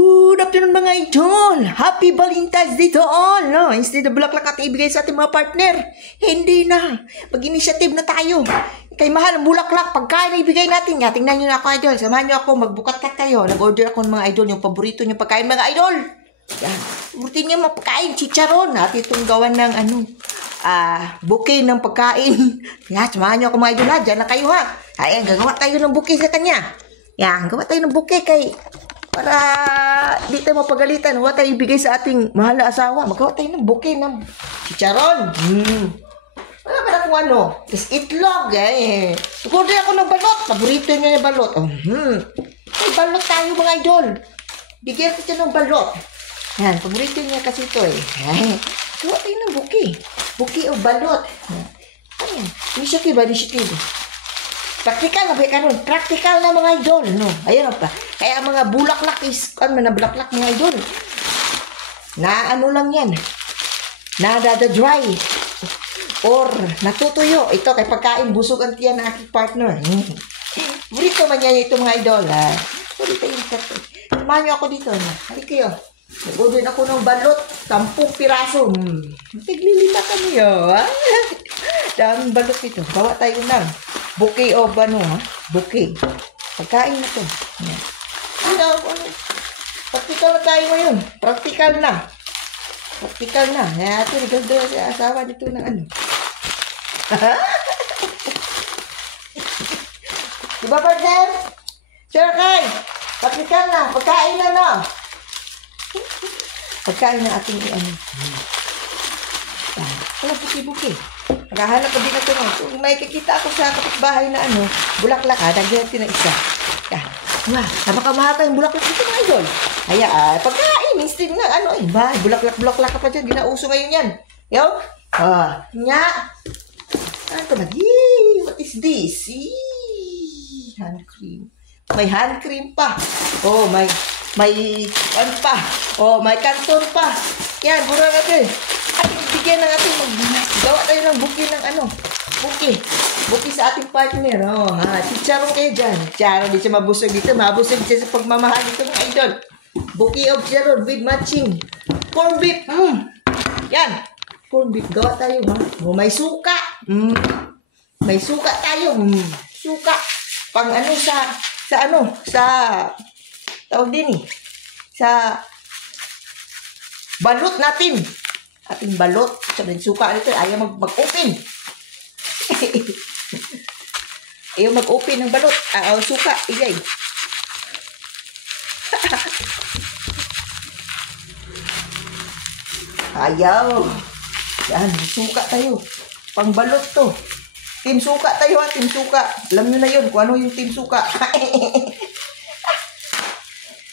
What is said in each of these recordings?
Good afternoon mga idol! Happy Valentine's Day to all! No? Instead of bulaklak at ibigay sa ating mga partner, hindi na. Mag-initiative na tayo. Kay mahal ang bulaklak, pagkain na ibigay natin. Tingnan nyo na ako idol. Samahan nyo ako, magbukat-kat kayo. Nag-order ako ng mga idol, yung paborito nyo pagkain mga idol. Yan. Paborito nyo mga pagkain, chicharon. At itong gawan ng bouquet ng pagkain. Yan, samahan nyo ako mga idol ha. Diyan na kayo ha. Ayan, gagawa tayo ng bouquet sa kanya. Yan, gawa tayo ng bouquet kay... Para di tayo mapagalitan, huwag tayo ibigay sa ating mahal na asawa. Magawa tayo ng bouquet ng chicharon. Wala ba na kung ano? Tapos itlog. Order ako ng balot. Paborito niya yung balot. May balot tayo mga idol. Bigyan ko siya ng balot. Yan, paborito niya kasi ito gawa tayo ng bouquet. Bouquet o balot. Ayan, initiative. Practical na ba karon? Practical na mga idol, no? Ayan pa. Kaya mga bulaklak is, na bulaklak mga idol. Na ano lang yan. Nadada-dry. Or natutuyo. Ito, kay pagkain, busog ang tiyan ng aking partner. Burito man yan ito mga idol, ha? Burito yung kato. Samahan nyo ako dito, na. Halik kayo. Nag-order ako ng balot. 10 piraso. Tiglilita kami, ha? Daming balot ito. Bawa tayo ng bouquet o ano, ha? Bouquet. Pagkain na ito. Practical na tayo ngayon. Practical na. Ito, naganda si asawa dito ng ano. Diba, partner? Sir Kai, practical na. Pagkain na, no? Pagkain na ating ano. Wala buki-buki. Nakahanap pa din ako nun. Kung may kikita ako sa kapitbahay na ano, bulaklak ha, dagyan natin ng isa. Yan. Wow, napakamahal tayong bulaklak dito mga idol. Kaya, pagkain, instead na ano, bulaklak ka pa dyan, ginauso ngayon yan. Yo? Nya. Ano ito na? What is this? Hand cream. May hand cream pa. Oh, may ano pa. Oh, may kanton pa. Yan, pura natin. Ay, bigyan ng ating gawa tayo ng bouquet ng ano. Bouquet sa ating partner. Oh, ha. Chicharon kayo dyan. Chicharon, di siya mabusog dito. Mabusog siya sa pagmamahal dito mga idol. Bouquet of chicharon with matching corn beef. Yan. Corn beef. Gawa tayo, ha. Oh, may suka. May suka tayo. Suka. Pang ano sa tawag din sa balot natin. Ating balot. Sabi ng suka nito. Ayaw mag-open. Ayaw mag-open ng balot. Suka. Igay. Ayaw. Yan. Suka tayo. Pang balot to. Team suka tayo ha. Team suka. Alam nyo na yun kung ano yung team suka.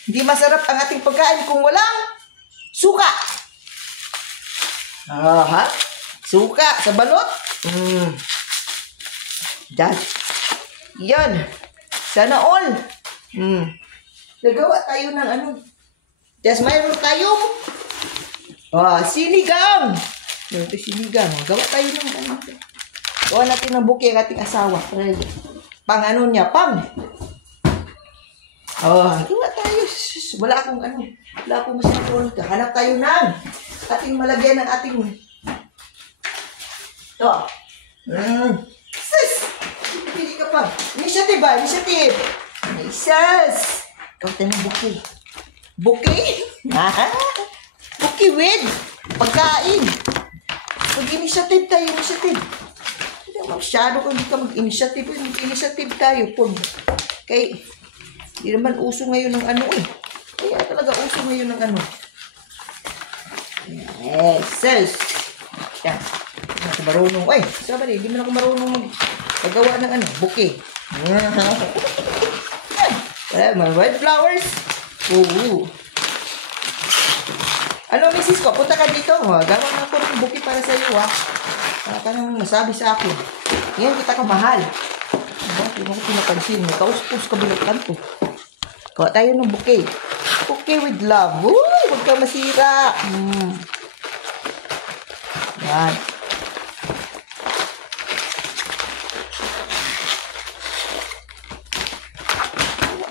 Hindi masarap ang ating pagkain kung walang suka. Suka sa balot. Yan. Sana all. Nagawa tayo ng ano. Just mayroon tayong sinigang. Ito sinigang. Gawa tayo ng ano. Gawa natin ng bouquet ng ating asawa. Pang ano niya. Gawa tayo. Wala akong ano. Wala akong masyadong. Hanap tayo ng ating malagyan ng ating sis! Pili ka pa. Initiative ba? Initiative! Sis! Ikaw tayo ng bouquet. Bouquet? Bouquet with pagkain. Mag-initiative tayo. Initiative. Hindi masyado kung hindi ka mag-initiative. Mag-initiative tayo. Kaya, hindi naman uso ngayon ng ano Kaya talaga uso ngayon ng ano. Yes. Yan. Hindi ako marunong. Sabi hindi mo na ako marunong magawa ng ano, bouquet. Mga white flowers. Ano, misis ko, punta ka dito. Gawa na ako ng bouquet para sa iyo, Para ka nang masabi sa akin. Yan, kita ka mahal. Hindi mo ko pinapansin. Kaus-pus ka binagtan ko. Gawa tayo ng bouquet. Bouquet with love. Huwag ka masira. Yan.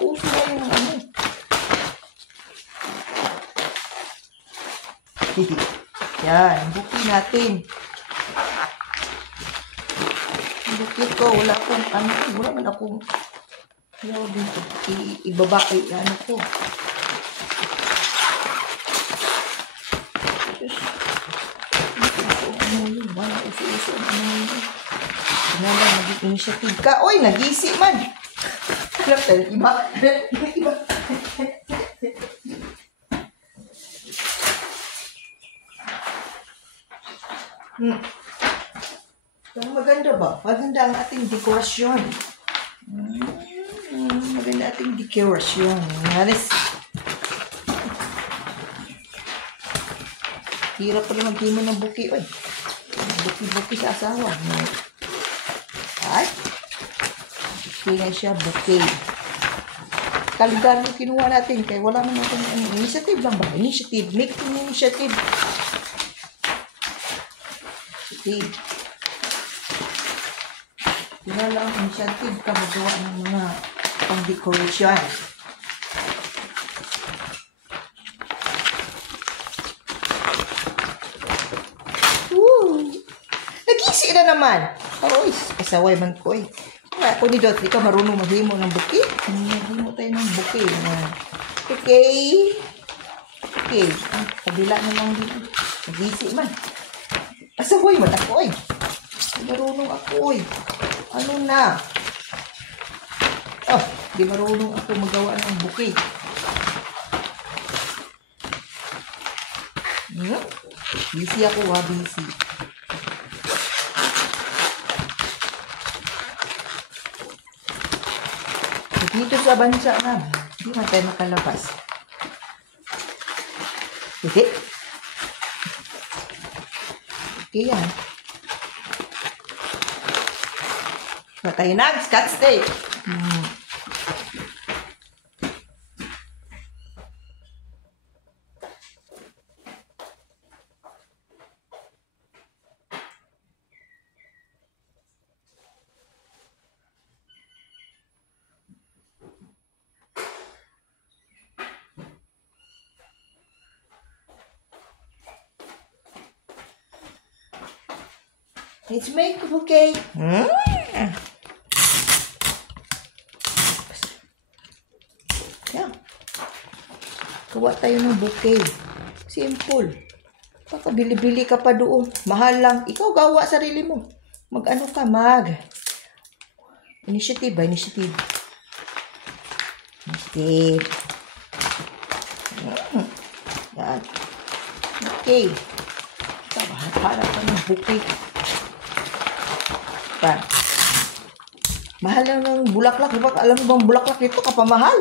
Uso na yung ano. Yan, buki natin. Buki ko, wala man akong ayaw din ko. Ibaba, ano ko. Wala uso-uso ang ano yun. Kailangan maging initiative ka. Uy, nag-isi man. Alam tayo, iba. Iba. Maganda ba? Maganda ang ating dekorasyon. Maganda ating dekorasyon. Halos. Hirap pala mag-himo ng buki. Uy. Buki-buki sa asawa. Ay. Buki nga siya. Buki. Kaligan yung kinuha natin. Kaya wala naman natin initiative lang ba? Initiative. Make an initiative. Initiative. Yun lang ang initiative ka magawa ng mga pang-decoration. Nag-isi na naman. Uy, kasaway man ko eh. Kung ni Dot, di ka marunong maghimo ng buki. Maghimo tayo ng buki. Okay. Okay. Kabila na lang dito. Nag-isi man. Kasaway man ako eh. Marunong ako eh. Ano na? Oh, di marunong ako magawa ng buki. Busy ako ha, busy. Dito sa bansa namin, hindi na tayo makalabas. Hindi. Okay yan. Tayo na, Scotch tape. Let's make a bouquet. Yan. Gawa tayo ng bouquet. Simple. Bili-bili ka pa doon. Mahal lang. Ikaw gawa sarili mo. Mag-ano ka, Initiative ba? Initiative. Yan. Okay. Hanap ka ng bouquet. Pa. Mahal lang ng bulaklak. Diba? Alam mo bang bulaklak ito kapamahal?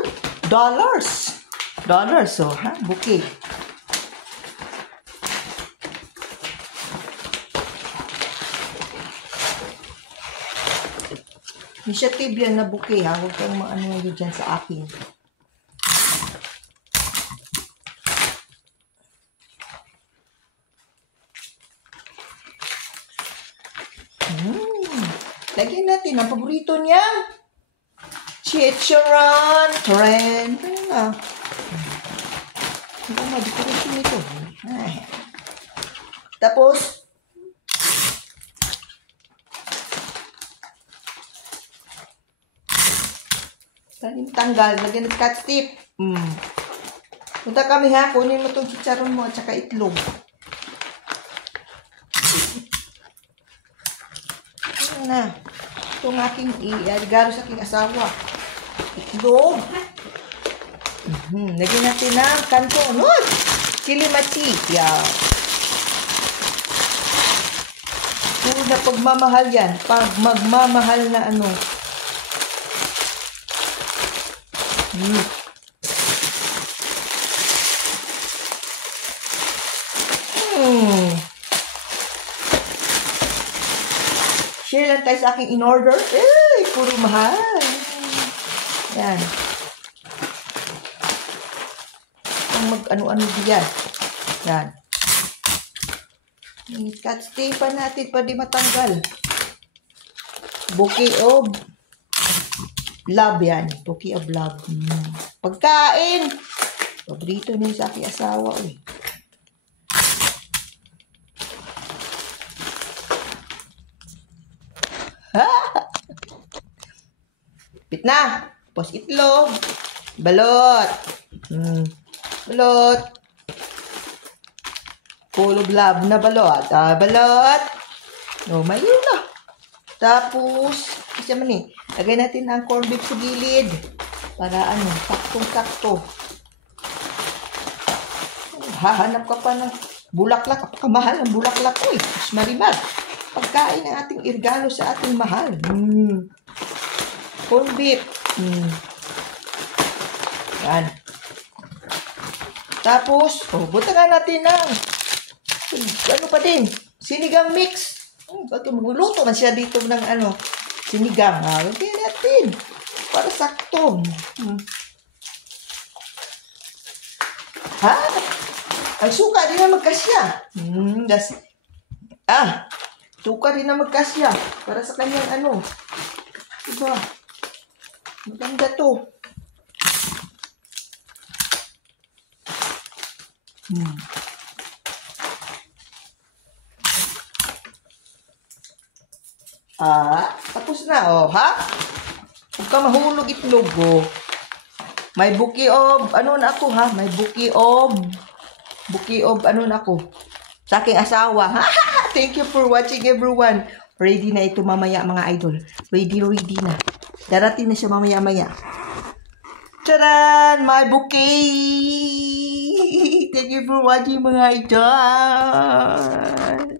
Dollars. So, bouquet. Initiative yan na bouquet ha. Huwag kang maano yun dyan sa akin. Lagyan natin ang paborito niya. Chicharon. Tren. Ano nga, decoration nito. Tapos, tanggal. Lagyan ng Scotch tape. Punta kami ha. Kunin mo itong chicharon mo at saka itlog. Ano na. Itong aking regalo sa aking asawa. Itlog. Lagyan natin ng kanton. Chili machi. Yeah. Puro na pagmamahal yan. Pag magmamahal na ano. Share lang tayo sa aking in-order. Puro mahal. Yan. Ang mag-ano-ano diyan. Yan. Scotch tape pa natin pa di matanggal. Bouquet of love yan. Bouquet of love. Pagkain. Paborito na sa aking asawa. Pit na. Tapos itlog. Balot. Balot. Full of love na balot. Balot. Mayo na. Tapos, kasi man eh, lagay natin ang corned beef sa gilid. Para saktong-sakto. Hahanap ka pa ng bulaklak. Kapakamahal ang bulaklak ko eh. Mas marimar. Pagkain ng ating regalo sa ating mahal. Corned beef. Yan. Tapos, butangan natin ng ano pa din, sinigang mix. Magluluto man siya dito ng sinigang. Lagyan natin. Para sakto. Ang suka din na magkasya. Suka din na magkasya. Para sa kanyang diba? Maganda to. Tapos na, ha? Huwag ka mahulog itlog, May bouquet of, na ako, ha? May bouquet of, na ako. Sa aking asawa, ha? Thank you for watching, everyone. Ready na ito mamaya, mga idol. Ready na. Darating na siya mamaya-maya. Charan! My bouquet! Thank you for watching, mga idol.